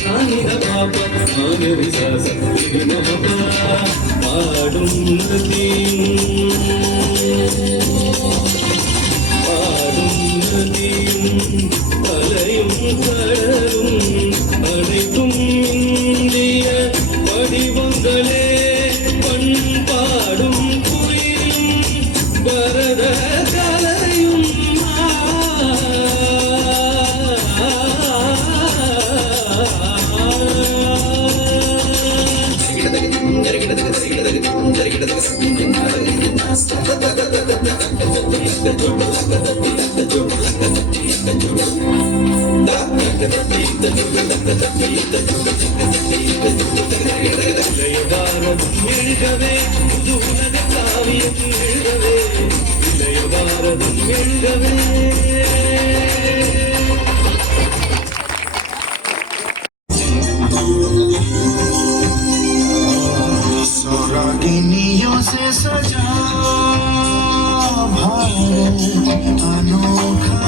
ಸಾನಿದ ಪಾಪ ಮಾನವಿ ಸಾಸ പാടും നദിയും അലയും കടലും അടയ്ക്കും ഇന്ത്യ വടിവങ്ങളെ പൺപാടും കുയിലും ഭരത കലയും ഭാരതം എഴുകവേ പുതുനഗ കാവ്യം എഴുകവേ ഇളയ ഭാരതം എഴുകവേ रागिनियों से सजा भारत अनोखा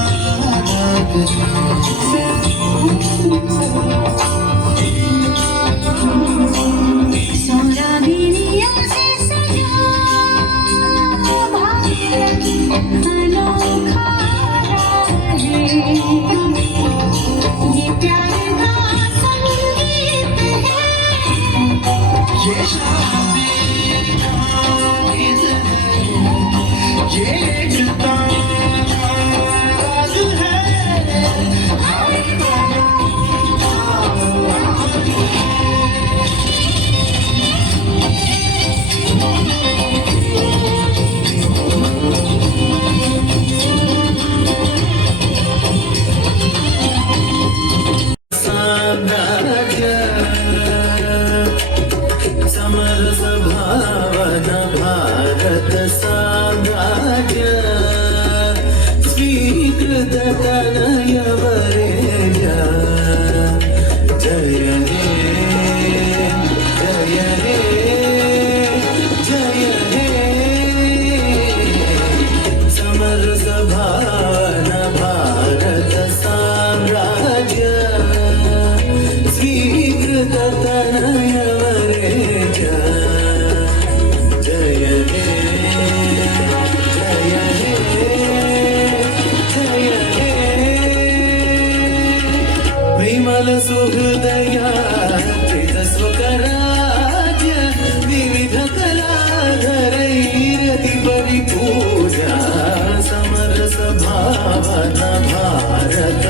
सोरागिनियों से सजा भारत अनोखा है ये प्यार का संगीत है ये शादी का गीत है ये एकता का राज है समरस भावन भारत साम्राज्य स्वीकृत तनय वरेण्य जय हे जय हे जय हे समरस भावन भारत साम्राज्य स्वीकृत तनय विमल सुहृदया स्वकराज्य विविध कलाधरैरति परिपूजा समरस भावन भारत